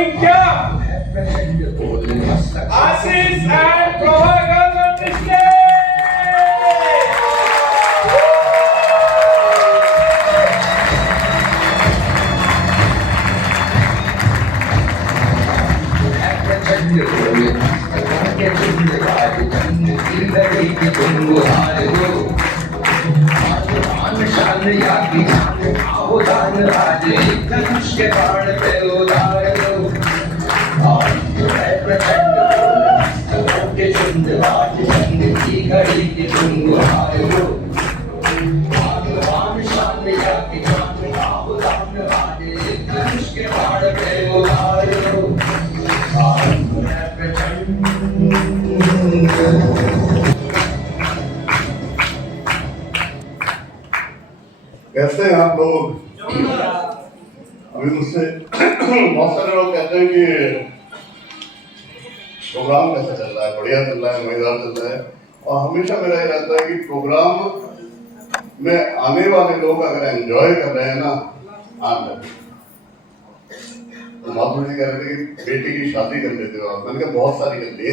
going down. Assis and Prabhakar Krishna. कैसे हैं आप लोग? अभी मुझसे बहुत सारे लोग कहते हैं कि प्रोग्राम कैसा चल रहा है, बढ़िया चल रहा है, मजेदार चल रहा है। और हमेशा मेरा ये रहता है कि प्रोग्राम में आने वाले लोग अगर एंजॉय कर रहे हैं ना, आनंद। तो माधुरी जी कह रहे थे कि बेटी की शादी कर लेते हो आप, मैंने कहा बहुत सारी कर ली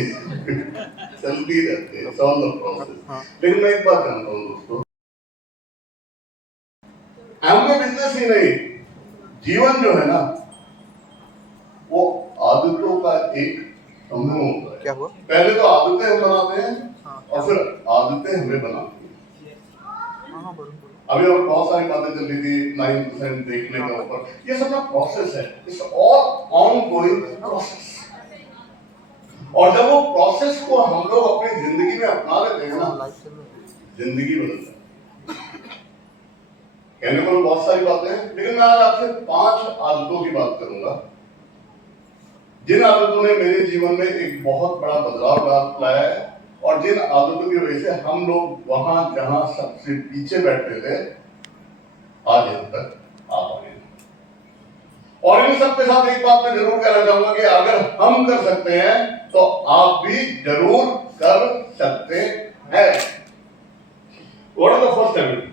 चलती रहती है, सॉल्व द प्रोसेस। लेकिन मैं एक बात जानता हूँ दोस्तों, हमें बिजनेस ही नहीं, जीवन जो है ना वो आदतों का एक समूह होता है। क्या हुआ? पहले तो आदतें हम बनाते हैं और फिर आदतें हमें बनाती हैं। अभी और बहुत सारी बातें चल रही थी 9% देखने के ऊपर, ये सब ना प्रोसेस है, इट्स ऑल ऑनगोइंग प्रोसेस। और जब वो प्रोसेस को हम लोग अपनी जिंदगी में अपना लेते हैं ना, जिंदगी बदलता है। कहने को बहुत सारी बातें हैं, लेकिन मैं आज आपसे 5 आदतों की बात करूंगा जिन आदतों ने मेरे जीवन में एक बहुत बड़ा बदलाव लाया है और जिन आदतों की वजह से हम लोग वहां जहां सबसे पीछे बैठते थे आज यहाँ तक आ पाए। और इन सबके साथ एक बात मैं जरूर कहना चाहूंगा कि अगर हम कर सकते हैं तो आप भी जरूर कर सकते हैं। What is the first habit?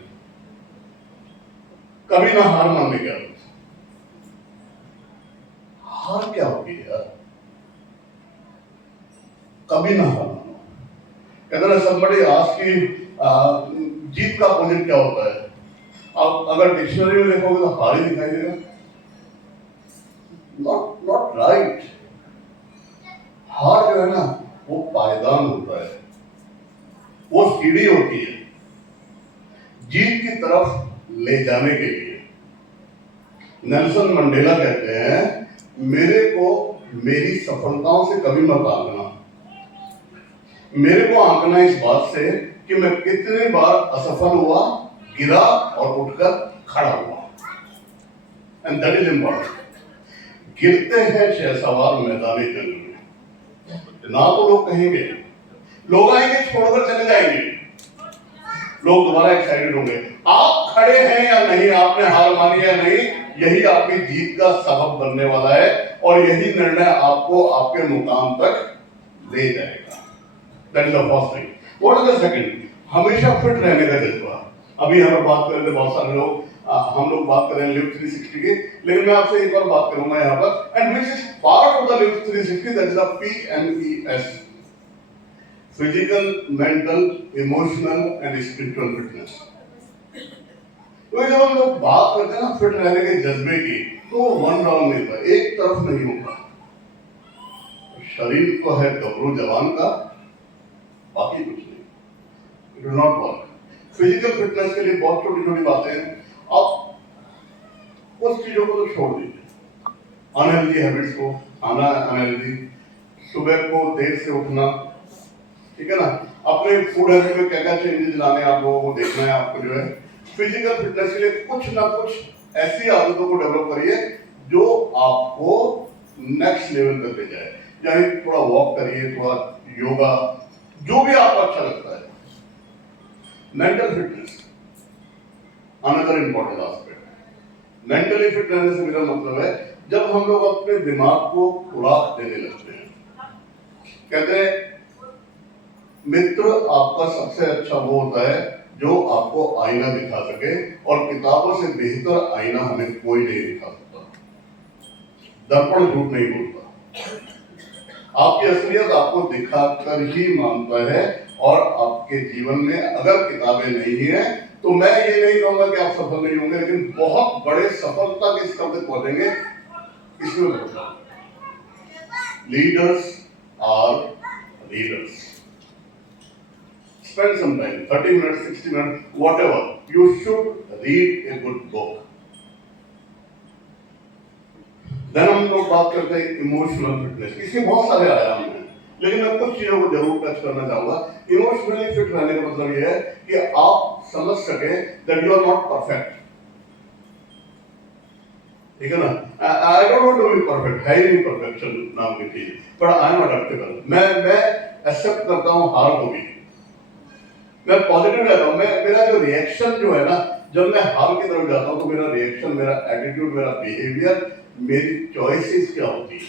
कभी ना हार मानने की आदत। हार क्या होगी यार? कभी ना हार मानो। कहते हैं somebody ask कि जीत का अपोजिट क्या होता है? अब अगर डिक्शनरी में देखोगे तो हार ही दिखाई देगा। Not right. हार जो है ना वो पायदान होता है, वो सीढ़ी होती है जीत की तरफ ले जाने के लिए। नेल्सन मंडेला कहते हैं, मेरे को मेरी सफलताओं से कभी मत आंकना, मेरे को आंकना इस बात से कि मैं कितनी बार असफल हुआ, गिरा और उठकर खड़ा हुआ। And that is important. गिरते हैं शहसवार मैदानी जंग में, ना तो लोग कहेंगे, लोग आएंगे छोड़कर चले जाएंगे, लोग दोबारा एक्साइटेड होंगे। आप खड़े हैं या नहीं, आपने हार मानी या नहीं, यही आपकी जीत का सबब बनने वाला है और यही निर्णय आपको आपके मुकाम तक ले जाएगा। That is the first thing. What is the second? हमेशा फिट रहने का जज्बा। अभी हम लोग बात कर रहे थे, बहुत सारे लोग हम लोग बात कर रहे हैं लिफ्ट 360 की, लेकिन मैं आपसे एक और बात करूंगा यहाँ पर, and which is part of the lift 360, that is the PMES, physical, mental, emotional and spiritual fitness. तो जब हम लोग बात करते हैं ना फिट रहने के जज्बे की, तो वन राउंड नहीं होता, एक तरफ नहीं होता। शरीर तो है गबरू जवान का, बाकी कुछ नहीं, it will not work. Physical fitness के लिए बहुत छोटी छोटी बातें हैं, आप उस चीजों को तो छोड़ दीजिए, अनहेल्दी हैबिट्स को, खाना अनहेल्दी, सुबह को देर से उठना, ठीक है ना, अपने फूड हैबिट में क्या क्या चेंजेस लाने आप लोगों को देखना है। आपको जो है फिजिकल फिटनेस के लिए कुछ ना कुछ ऐसी आदतों को डेवलप करिए जो आपको नेक्स्ट लेवल तक ले जाए। यानी थोड़ा वॉक करिए, थोड़ा योगा, जो भी आपको अच्छा लगता है। Mental fitness another important aspect. Mentally fit रहने से मेरा मतलब है जब हम लोग अपने दिमाग को खुराक देने लगते हैं। कहते हैं मित्र आपका सबसे अच्छा वो होता है जो आपको आईना दिखा सके, और किताबों से बेहतर आईना हमें कोई नहीं दिखा सकता। दर्पण झूठ नहीं बोलता। आपकी असलियत आपको दिखाकर ही मानता है। और आपके जीवन में अगर किताबें नहीं है तो मैं ये नहीं कहूंगा कि आप सफल नहीं होंगे, लेकिन बहुत बड़े सफलता के स्तर तक पहुंचेंगे, इसमें बताऊंगा। Leaders are readers. Spend some time, 30 minutes, 60 minutes, whatever. You should read a good book. Then हम लोग बात करते हैं इमोशनल फिटनेस। इसके बहुत सारे आयाम हैं, लेकिन मैं कुछ चीजों को जरूर टच करना चाहूंगा। इमोशनली फिट रहने का मतलब यह है कि आप समझ सके that you are not perfect। ठीक है ना? I don't want to be perfect, है ही नहीं perfection नाम की चीज, but I am adaptable। मैं एक्सेप्ट करता हूँ हार को भी, मैं पॉजिटिव रहता हूँ। मेरा जो रिएक्शन जो है ना, जब मैं हार की तरफ जाता हूँ तो मेरा रिएक्शन, मेरा एटीट्यूड, मेरा बिहेवियर, मेरी चॉइसेस क्या होती है,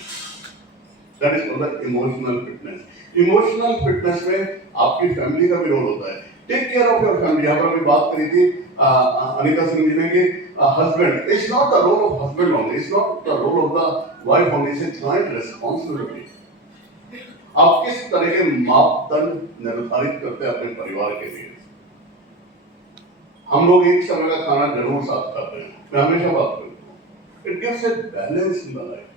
that is called emotional fitness. Emotional fitness में आपकी फैमिली का भी रोल होता है। Take care of your family. यहाँ पर अभी बात करी थी अनिता सिंह जी ने कि husband, it's not the role of husband only, it's not the role of the wife only, it's joint responsibility. आप किस तरह के मापदंड निर्धारित करते हैं अपने परिवार के लिए। हम लोग एक समय का खाना जरूर साथ खाते हैं, मैं हमेशा बात करता हूँ। It gives a balance in the life.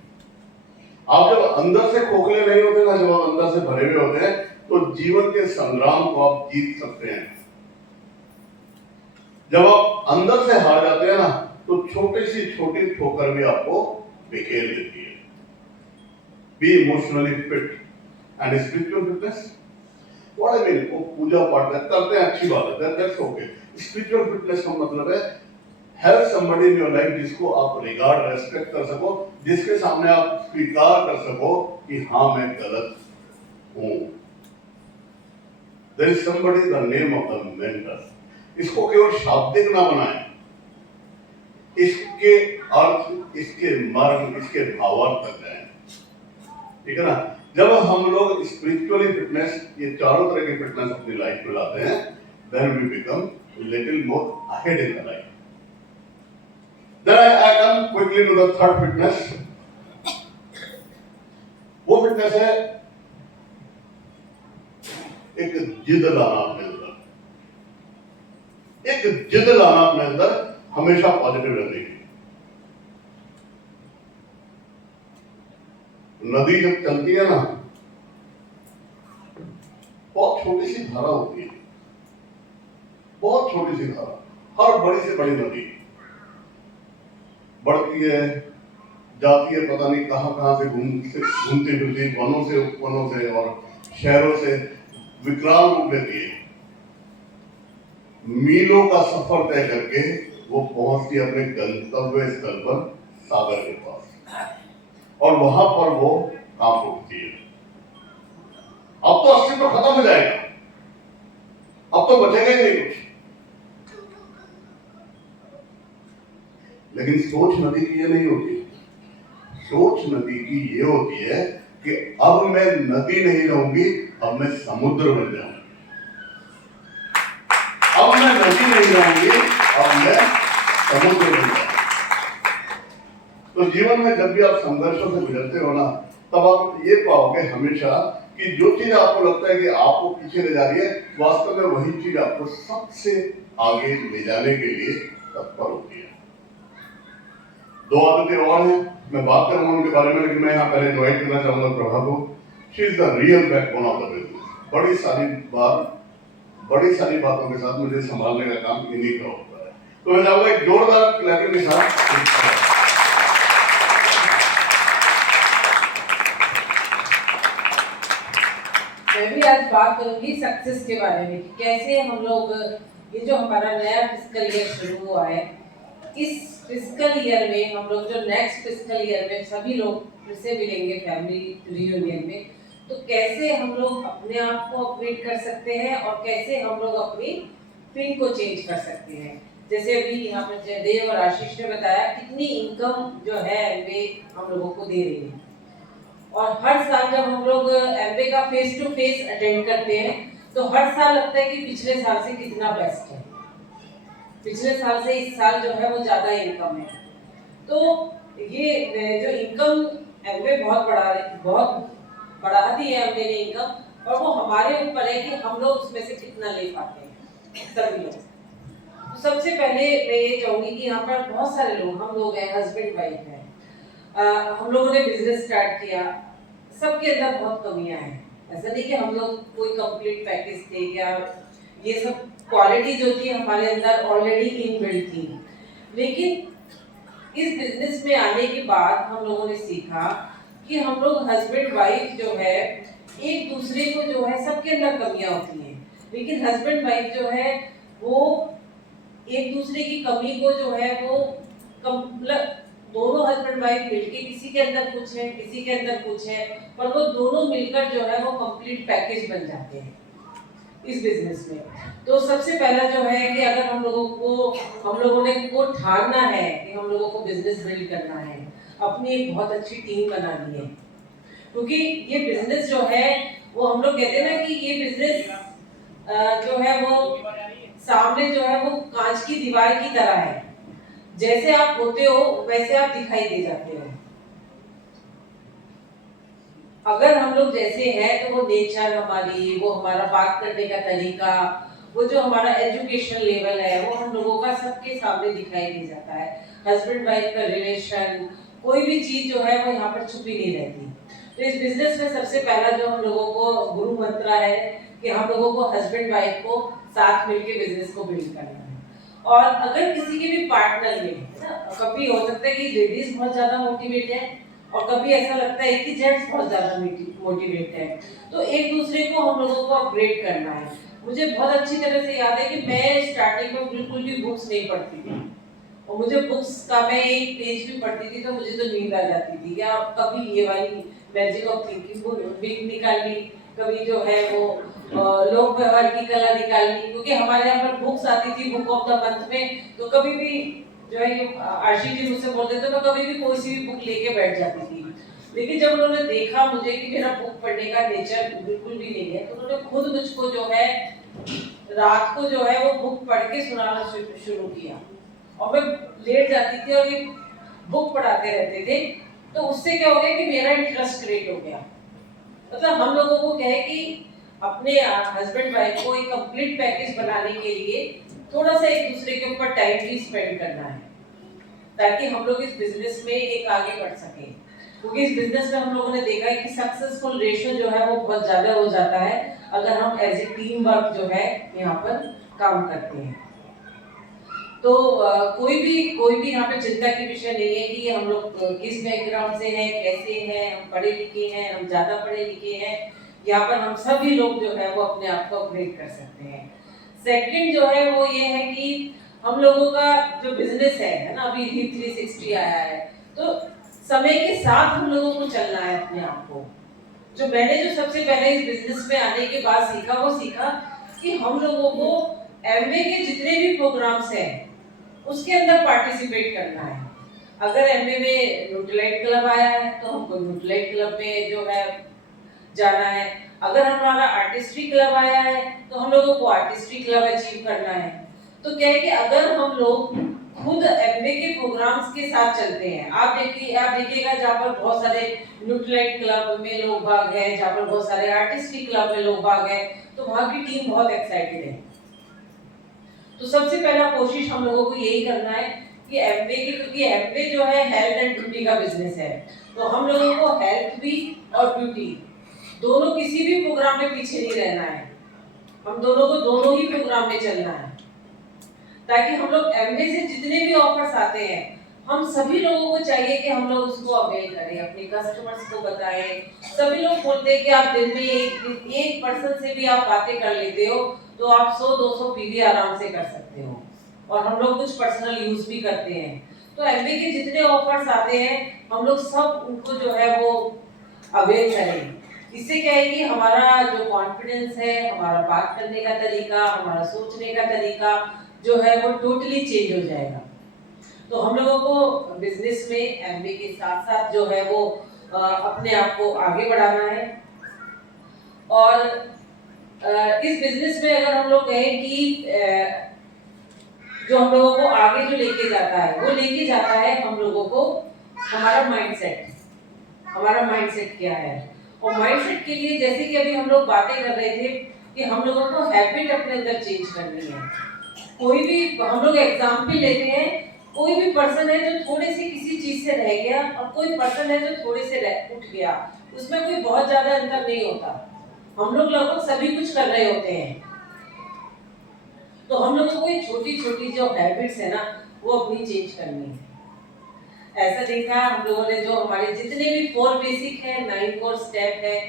आप जब अंदर से खोखले नहीं होते ना, जब आप अंदर से भरे हुए होते हैं, तो जीवन के संग्राम को आप जीत सकते हैं। जब आप अंदर से हार जाते हैं ना, तो छोटी ठोकर भी आपको बिखेर देती है। B emotionally fit and spiritual fitness, what I mean, वो पूजा पाठ करते हैं, अच्छी बात है, दैट्स ओके। स्पिरिचुअल फिटनेस का मतलब है help somebody in your life, जिसको आप रिगार्ड, रेस्पेक्ट कर सको, जिसके सामने आप स्वीकार कर सको कि हाँ मैं गलत हूं। There is somebody the name of the mentor. इसको केवल शाब्दिक ना बनाएं, इसके अर्थ, इसके मर्म, इसके भावार्थ तक जाएं। ठीक है ना? जब हम लोग स्पिरिचुअली फिटनेस, ये चारों तरह की फिटनेस अपनी लाइफ में लाते हैं, then we become little more ahead in the life. Then I come quickly to the third fitness. वो फिटनेस है एक जिद लाना अपने अंदर, एक जिद लाना अपने अंदर, हमेशा पॉजिटिव रहने की। नदी जब चलती है ना, बहुत छोटी सी धारा होती है, बहुत छोटी सी धारा। हर बड़ी से बड़ी नदी बढ़ती है, जाती है, पता नहीं कहां कहां से घूमती फिरती, वनों से, उपवनों से और शहरों से विकराल रूप लेती है। मीलों का सफर तय करके वो पहुंचती है अपने गंतव्य स्थल पर, सागर के पास, और वहां पर वो कांप उठती है। अब तो अस्तित्व खत्म हो जाएगा, अब तो बचेगा ही नहीं कुछ। लेकिन सोच नदी की ये नहीं होती। सोच नदी की ये होती है कि अब मैं नदी नहीं रहूंगी, अब मैं समुद्र बन जाऊंगी। अब मैं नदी नहीं रहूंगी, अब मैं समुद्र बन जाऊंगी। तो जीवन में जब भी आप संघर्षों से गुजरते हो ना, तब आप ये पाओगे हमेशा कि जो चीज आपको लगता है कि आपको पीछे ले जा रही है, वास्तव में वही चीज आपको सबसे आगे ले जाने के लिए तत्पर होती है। दो आदतें और हैं, मैं बात करूंगा उनके बारे में, लेकिन मैं यहाँ पहले इनवाइट करना चाहूंगा प्रभा को। She is the real backbone of the business. बड़ी सारी बातों के साथ मुझे संभालने का काम इन्हीं का होता है। तो मैं चाहूंगा एक जोरदार क्लैपिंग के साथ। मैं भी आज बात करूंगी सक्सेस के बारे में कि कैसे हम लोग, ये जो हमारा नया फिस्कल ईयर शुरू हुआ है, इस फिस्कल ईयर में हम लोग जो नेक्स्ट फिस्कल ईयर में सभी लोग फिर से मिलेंगे फैमिली रियूनियन में, तो कैसे हम लोग अपने आप को अपग्रेड कर सकते हैं और कैसे हम लोग अपनी पिन को चेंज कर सकते हैं। जैसे अभी यहाँ पर जयदेव और आशीष ने बताया कितनी इनकम जो है वे हम लोगों को दे रही है। और हर साल जब हम लोग एमबे का फेस टू फेस अटेंड करते हैं, तो हर साल लगता है कि पिछले साल से कितना बेस्ट है, पिछले साल से इस साल जो है वो ज़्यादा इनकम है। तो ये जो इनकम एमवे बहुत बढ़ा दी है हमने इनकम, और वो हमारे ऊपर है कि हम लोग उसमें से कितना ले पाते हैं सभी लोग। तो सबसे पहले मैं ये चाहूंगी कि यहाँ पर बहुत सारे लोग, हम लोग हैं, हस्बैंड वाइफ हैं, हम लोगों ने बिजनेस स्टार्ट किया, सबके अंदर बहुत कमियां हैं। ऐसा नहीं कि हम लोग कोई कंप्लीट पैकेज थे, या ये सब क्वालिटीज होती है हमारे अंदर ऑलरेडी इनबिल्ट थी। लेकिन इस बिजनेस में आने के बाद हम लोगों ने सीखा कि हम लोग हस्बैंड वाइफ जो है एक दूसरे को जो है, सबके अंदर कमियां होती हैं, लेकिन हस्बैंड वाइफ जो है वो एक दूसरे की कमी को जो है वो दोनों हस्बैंड वाइफ मिलके, किसी के अंदर कुछ है किसी के अंदर कुछ है, पर वो दोनों मिलकर जो है वो कंप्लीट पैकेज बन जाते हैं इस बिजनेस में। तो सबसे पहला जो है कि अगर हम लोगों ने को ठानना है कि हम लोगों को बिजनेस बिल्ड करना है, अपनी एक बहुत अच्छी टीम बनानी है, क्योंकि ये बिजनेस जो है वो हम लोग कहते हैं ना कि ये बिजनेस जो है वो सामने जो है वो कांच की दीवार की तरह है, जैसे आप होते हो वैसे आप दिखाई दे जाते हो। अगर हम लोग जैसे हैं तो वो नेचर हमारी, वो हमारा बात करने का तरीका, वो जो हमारा एजुकेशन लेवल है, वो हम लोगों का सबके सामने दिखाई दे जाता है। हस्बैंड वाइफ का रिलेशन, कोई भी चीज जो है वो यहाँ पर छुपी नहीं रहती। तो इस बिजनेस में सबसे पहला जो हम लोगों को गुरु मंत्र है कि हम लोगों को हस्बैंड वाइफ को साथ मिलकर बिजनेस को बिल्ड करना है। और अगर किसी के भी पार्टनर में ना, कभी हो सकता है कि लेडीज बहुत ज्यादा मोटिवेट है और कभी ऐसा लगता है कि जेंट्स बहुत ज्यादा मोटिवेट है, तो एक दूसरे को हम लोगों को अपग्रेड करना है। मुझे बहुत अच्छी तरह से याद है कि मैं स्टार्टिंग में बिल्कुल भी बुक्स नहीं पढ़ती थी, और मुझे बुक्स का मैं एक पेज भी पढ़ती थी तो मुझे तो नींद आ जाती थी, या कभी ये वाली मैजिक ऑफ थिंकिंग बुक निकाल ली, कभी जो है वो लोक व्यवहार की कला निकाल ली, क्योंकि हमारे यहाँ पर बुक्स आती थी बुक ऑफ द मंथ में, तो कभी भी जो है आशी जी मुझसे बोलते थे, मैं कभी भी कोई सी भी बुक लेके बैठ जाती थी। लेकिन जब उन्होंने देखा मुझे कि मेरा बुक पढ़ने का नेचर बिल्कुल भी नहीं है, तो उन्होंने खुद मुझको जो है रात को जो है वो बुक पढ़ के सुनाना शुरू किया, और मैं लेट जाती थी और ये बुक पढ़ाते रहते थे। तो उससे क्या हो गया कि मेरा इंटरेस्ट क्रिएट हो गया। मतलब हम लोगों को क्या है कि अपने हस्बैंड वाइफ को एक कंप्लीट पैकेज बनाने के लिए थोड़ा सा एक दूसरे के ऊपर टाइम भी स्पेंड करना है, ताकि हम लोग इस बिजनेस में एक आगे बढ़ सके। क्योंकि इस बिजनेस में हम लोगों ने देखा है कि सक्सेसफुल रेशियो जो है वो बहुत ज्यादा हो जाता है अगर हम एज ए टीम वर्क जो है यहाँ पर काम करते हैं। तो कोई भी यहाँ पे चिंता की विषय नहीं है कि हम लोग किस बैकग्राउंड से हैं, कैसे हैं, हम पढ़े लिखे हैं, हम ज्यादा पढ़े लिखे हैं। यहाँ पर हम सभी लोग जो है वो अपने आप को अपग्रेड कर सकते हैं। सेकंड जो है वो ये है कि हम लोगों का जो बिजनेस है ना, अभी 360 आया है, तो समय के साथ हम लोगों को चलना है अपने आप को। जो मैंने जो सबसे पहले इस बिजनेस में आने के बाद सीखा, वो सीखा कि हम लोगों को एमवे के जितने भी प्रोग्राम्स हैं उसके अंदर पार्टिसिपेट करना है। अगर एमवे में न्यूट्रलाइट क्लब आया है तो हमको न्यूट्रलाइट क्लब में जो है जाना है। अगर हमारा आर्टिस्ट्री क्लब आया है तो हम लोगों को आर्टिस्ट्री क्लब अचीव करना है। तो क्या है कि अगर हम लोग खुद एमवे के प्रोग्राम्स के साथ चलते हैं, आप देखिएगा जहाँ पर बहुत सारे न्यूट्रलाइट क्लब में लोग भाग हैं, जहाँ पर बहुत सारे आर्टिस्ट्री क्लब में लोग भाग हैं, तो वहाँ की टीम बहुत एक्साइटेड है। तो सबसे पहला कोशिश हम लोगों को यही करना है कि एमवे की, क्योंकि एमवे जो है हेल्थ एंड ब्यूटी का बिजनेस है, तो हम लोगों को हेल्थ भी और ब्यूटी दोनों, किसी भी प्रोग्राम में पीछे नहीं रहना है। हम दोनों को दोनों ही प्रोग्राम में चलना है, ताकि हम लोग एमवे से जितने भी ऑफर्स आते हैं, हम सभी लोगों को चाहिए कि हम लोग उसको अवेल करें, अपने कस्टमर्स को बताएं। सभी लोग बोलते हैं कि आप दिन में एक पर्सन से भी आप बातें कर लेते हो तो आप 100-200 पीवी आराम से कर सकते हो, और हम लोग कुछ पर्सनल यूज भी करते हैं। तो एमवे के जितने ऑफर्स आते हैं हम लोग सब उनको जो है वो अवेल करें। इससे क्या है कि हमारा जो कॉन्फिडेंस है, हमारा बात करने का तरीका, हमारा सोचने का तरीका जो है वो टोटली चेंज हो जाएगा। तो हम लोगों को बिजनेस में एमबीए के साथ साथ जो है वो अपने आप को आगे बढ़ाना है। और इस बिजनेस में अगर हम लोग कहें कि जो हम लोगों को आगे जो लेके जाता है, वो लेके जाता है हम लोगों को हमारा माइंडसेट क्या है। और माइंडसेट के लिए जैसे कि अभी हम लोग बातें कर रहे थे कि हम लोगों को हैबिट अपने अंदर चेंज करनी है। कोई भी हम लोग एग्जाम्पल लेते हैं, कोई भी पर्सन है जो थोड़े से किसी चीज से रह गया और कोई पर्सन है जो थोड़े से उठ गया, उसमें कोई बहुत ज्यादा अंतर नहीं होता। हम लोग लगभग सभी कुछ कर रहे होते हैं। तो हम लोगों को छोटी छोटी जो हैबिट्स है ना वो अपनी चेंज करनी है। ऐसा देखा हम लोगों ने, जो हमारे जितने भी 4 बेसिक है, 9 कोर स्टेप है,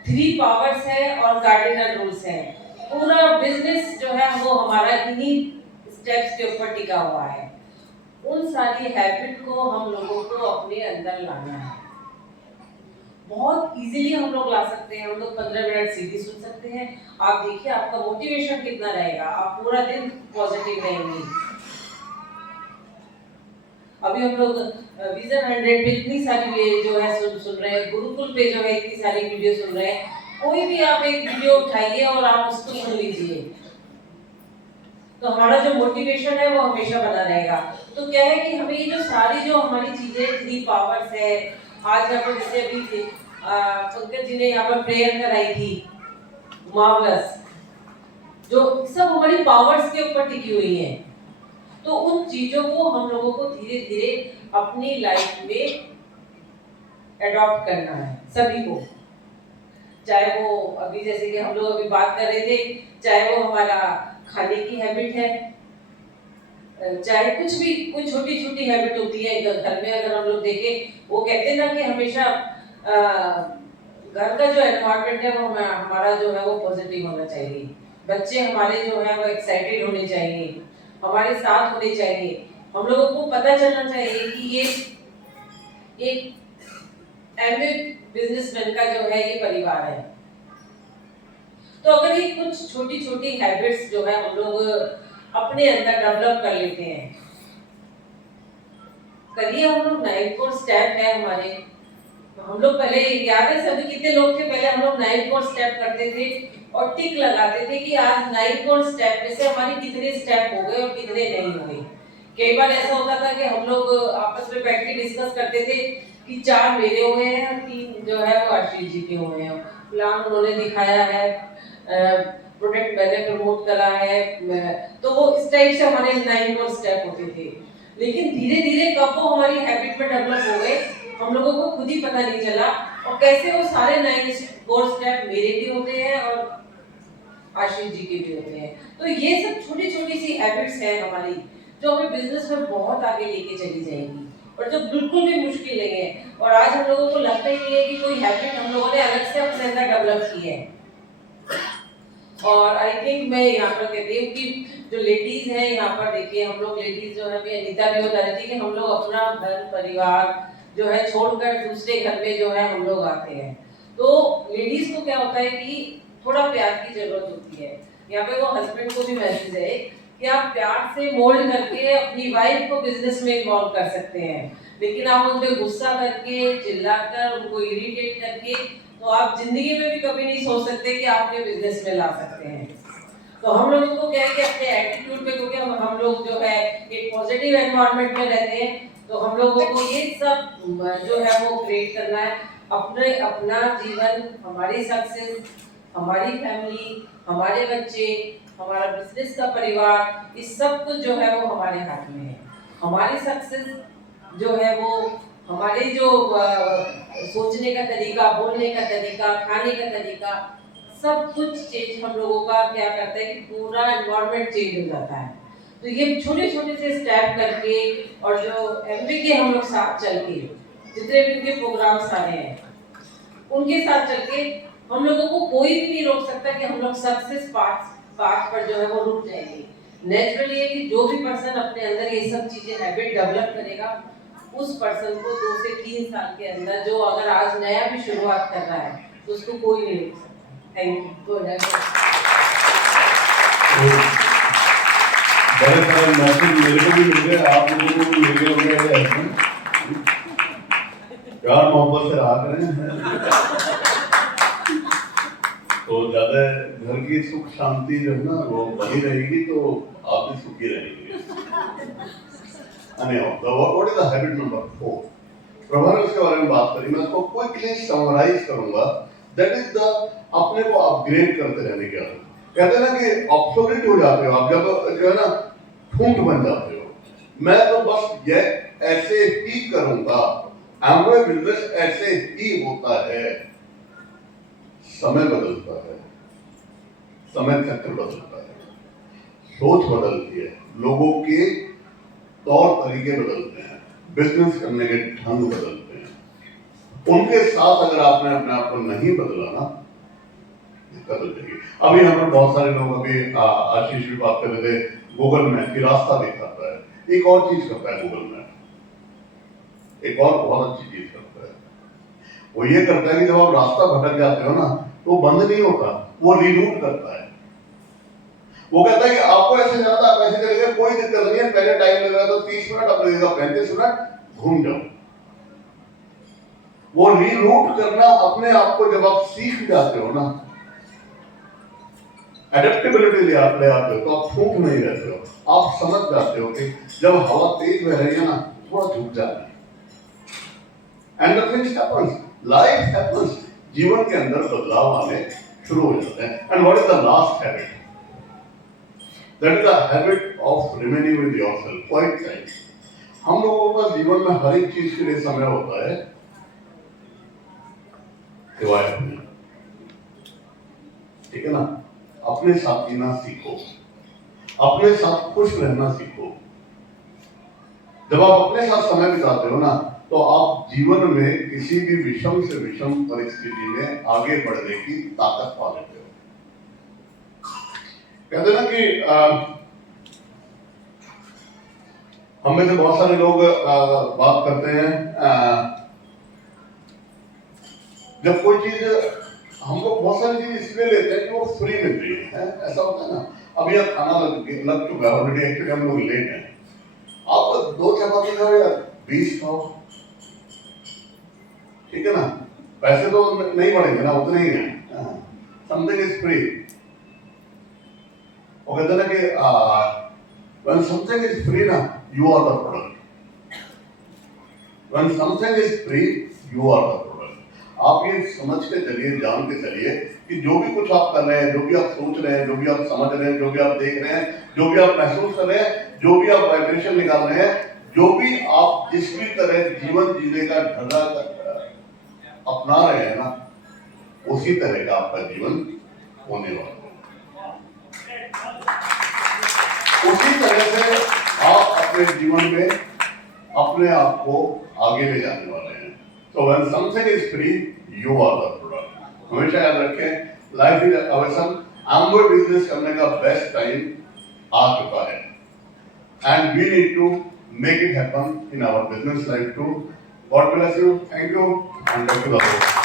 3 पावर्स है और कार्डिनल रूल्स है, पूरा बिजनेस जो है वो हमारा इन्हीं स्टेप्स के ऊपर टिका हुआ है। उन सारी हैबिट को हम लोगों को अपने अंदर लाना है। बहुत इजीली हम लोग ला सकते हैं। हम लोग 15 मिनट सीधी सुन सकते हैं। आप देखिए आपका मोटिवेशन कितना रहेगा, आप पूरा दिन पॉजिटिव रहेंगे। अभी हम लोग विजन 100 पे इतनी सारी जो है सुन रहे हैं, गुरुकुल पे जो है इतनी सारी वीडियो सुन रहे हैं। कोई भी आप एक वीडियो उठाइए और आप उसको सुन लीजिए, तो हमारा जो मोटिवेशन है वो हमेशा बना रहेगा। तो क्या है कि हमें ये जो सारी जो हमारी चीजें 3 पावर्स है, आज यहाँ पर जैसे अभी पंकज जी ने यहाँ पर प्रेयर कराई थी, मार्वलस, जो सब हमारी पावर्स के ऊपर टिकी हुई है। तो उन चीजों को हम लोगों को धीरे धीरे अपनी लाइफ में एडॉप्ट करना है सभी को। चाहे वो अभी जैसे कि हम लोग अभी बात कर रहे थे, चाहे वो हमारा खाने की हैबिट है, चाहे कुछ भी कोई छोटी छोटी हैबिट होती है घर में। अगर हम लोग देखें, वो कहते हैं ना कि हमेशा घर का जो एनवायरनमेंट है वो हमारा जो है वो पॉजिटिव होना चाहिए। बच्चे हमारे जो है वो एक्साइटेड होने चाहिए, हमारे साथ होने चाहिए। हम लोगों को पता चलना चाहिए कि ये एक एमवे बिजनेसमैन का जो है ये परिवार है। तो अगर ये कुछ छोटी छोटी हैबिट्स जो है हम लोग अपने अंदर डेवलप कर लेते हैं, करिए। हम लोग 9 कोर स्टेप है हमारे, हम लोग पहले याद है सभी कितने लोग थे, पहले हम लोग 9 कोर स्टेप करते थे और टिक लगाते थे कि आज 9 कोर स्टेप में से हमारे कितने स्टेप हो गए और कितने नहीं हुए। कई बार ऐसा होता था कि हम लोग आपस में बैठ के डिस्कस करते थे कि 4 मेरे हुए हैं और 3 जो है वो आशीष जी के हुए हैं। प्लान उन्होंने दिखाया है, प्रोडक्ट मैंने प्रमोट करा है, तो वो इस टाइप से हमारे 9 कोर स्टेप होते थे। लेकिन धीरे धीरे कब वो हमारी हैबिट में डेवलप हो गए, हम लोगों को खुद ही पता नहीं चला, और कैसे वो सारे 9 कोर स्टेप मेरे भी होते हैं और आशीष जी के भी होते हैं। तो ये सब छोटी छोटी सी हैबिट्स हैं हमारी, जो हमें बिजनेस में बहुत आगे लेके चली जाएंगी और जो बिल्कुल भी मुश्किल नहीं है। और आज हम लोगों को लगता ही नहीं है कि कोई हैबिट हम लोगों ने अलग से अपने अंदर डेवलप की है। और आई थिंक मैं यहाँ पर कहती हूँ कि जो लेडीज हैं यहाँ पर देखिए, हम लोग लेडीज जो है, अभी अनीता भी बता रही थी कि हम लोग अपना घर परिवार जो है छोड़कर दूसरे घर में जो है हम लोग आते हैं। तो लेडीज को क्या होता है कि थोड़ा प्यार की जरूरत होती है। यहाँ पे वो हस्बैंड को भी मैसेज है कि आप प्यार से मोल्ड करके अपनी वाइफ को बिजनेस में इन्वॉल्व कर सकते हैं, लेकिन आप उन पे गुस्सा करके, चिल्लाकर, उनको इरिटेट करके तो आप जिंदगी में भी कभी नहीं सोच सकते कि आप अपने बिजनेस में ला सकते हैं। तो हम लोगों को क्या है कि अपने एटीट्यूड पे, क्योंकि हम लोग जो है एक पॉजिटिव एनवायरनमेंट में रहते हैं, तो हम लोगों को ये सब जो है वो क्रिएट करना है। अपना जीवन, हमारी सक्सेस, हमारी फैमिली, हमारे बच्चे, हमारा बिजनेस का परिवार, इस सब कुछ जो है वो हमारे हाथ में है। हमारी सक्सेस जो है वो हमारे जो सोचने का तरीका, बोलने का तरीका, खाने का तरीका, सब कुछ चेंज हम लोगों का क्या करता है कि पूरा एनवायरनमेंट चेंज हो जाता है। तो ये छोटे छोटे से स्टेप करके, और जो एमवे के हम लोग साथ चल के, जितने भी उनके प्रोग्राम्स आ रहे हैं उनके साथ चल के, हम लोगों को कोई भी नहीं रोक सकता कि हम लोग सक्सेस पाथ पर जो है वो रुक जाएंगे। नेचुरली है कि जो भी पर्सन अपने अंदर ये सब चीजें हैबिट डेवलप करेगा, उस पर्सन को 2 से 3 साल के अंदर, जो अगर आज नया भी शुरुआत कर रहा है, तो उसको कोई नहीं रोक सकता। Thank you. बड़े सारे मैसेज मेरे को भी मिल गए, आप लोगों को भी मिल गए होंगे। प्यार मोहब्बत से आ रहे हैं तो ज्यादा घर की सुख शांति जो है ना वो बनी रहेगी, तो आप भी सुखी रहेंगे। What is the habit number 4? प्रोवेरेंस के बारे में बात करी, मैं उसको क्विकली समराइज करूंगा। दैट इज द अपने को अपग्रेड करते रहने की आदत। कहते हैं ना कि ऑब्सोलेट हो जाते हो आप जब जो है ना फूंक बन जाते हो। मैं तो बस ये ऐसे ही करूंगा, एमवे बिजनेस ऐसे ही होता है। समय बदलता है, समय चक्र बदलता है, सोच बदलती है, लोगों के तौर तरीके बदलते हैं, बिजनेस करने के ढंग बदलते हैं। उनके साथ अगर आपने अपने आप को नहीं बदला ना, दिक्कत हो जाएगी। अभी यहाँ पर बहुत सारे लोग, अभी आशीष भी बात कर रहे थे, गूगल मैप की रास्ता दिखाता है। एक और चीज करता है गूगल मैप, एक और बहुत अच्छी चीज करता है। वो ये करता है कि जब आप रास्ता भटक जाते हो ना, तो बंद नहीं होता, वो रीरूट करता है। वो कहता है कि आपको ऐसे जाना था, आप ऐसे चलेंगे, कोई दिक्कत नहीं है, पहले टाइम लगेगा तो 30 मिनट, अब लगेगा 35 मिनट, घूम जाओ। वो रीरूट करना अपने आप को जब आप सीख जाते हो ना, एडेप्टेबिलिटी ले आते हो, तो आप फूंक नहीं रहते हो। आप समझ जाते हो कि जब हवा तेज बह रही है ना, थोड़ा झुक जाना है। And the things happens, life happens, जीवन के अंदर बदलाव आने शुरू हो जाते हैं। And what is the last habit? That is the habit of remaining with yourself quiet time. हम लोगों का जीवन में हर एक चीज के लिए समय होता है, सिवाय अपने। ठीक है ना? अपने साथ जीना सीखो, अपने साथ खुश रहना सीखो। जब आप अपने साथ समय बिताते हो ना, तो आप जीवन में किसी भी विषम से विषम परिस्थिति में आगे बढ़ने की ताकत पा लेते हो। कहते हैं ना कि हम में से बहुत सारे लोग बात करते हैं, जब कोई चीज, हम लोग बहुत सारी चीज इसलिए लेते हैं कि वो फ्री मिल रही है, ऐसा होता है ना। अभी आप खाना लग चुका है ऑलरेडी, एक्चुअली हम लोग लेट हैं, आप 2 चपाती खाओ या 20 खाओ, ठीक है ना? पैसे तो नहीं बढ़ेंगे ना, उतने ही है। Something is free. वो कहते हैं ना कि when something is free ना, you are the product. When something is free, you are the product. आप ये समझ के चलिए, जान के चलिए कि जो भी कुछ आप कर रहे हैं, जो भी आप सोच रहे हैं, जो भी आप समझ रहे हैं, जो भी आप देख रहे हैं, जो भी आप महसूस कर रहे हैं, जो भी आप वाइब्रेशन निकाल रहे हैं, जो भी आप जिस भी तरह जीवन जीने का ढंग अपना रहे हैं ना, उसी तरह का आपका जीवन होने वाला है। उसी तरह से आप अपने जीवन में अपने आप को आगे ले जाने वाले हैं। So when something is free, you are the product. हमेशा याद रखें, लाइफ इज अवसर। एम्बो बिजनेस करने का बेस्ट टाइम आ चुका है, and we need to make it happen in our business life too. God bless you. Thank you. And thank you.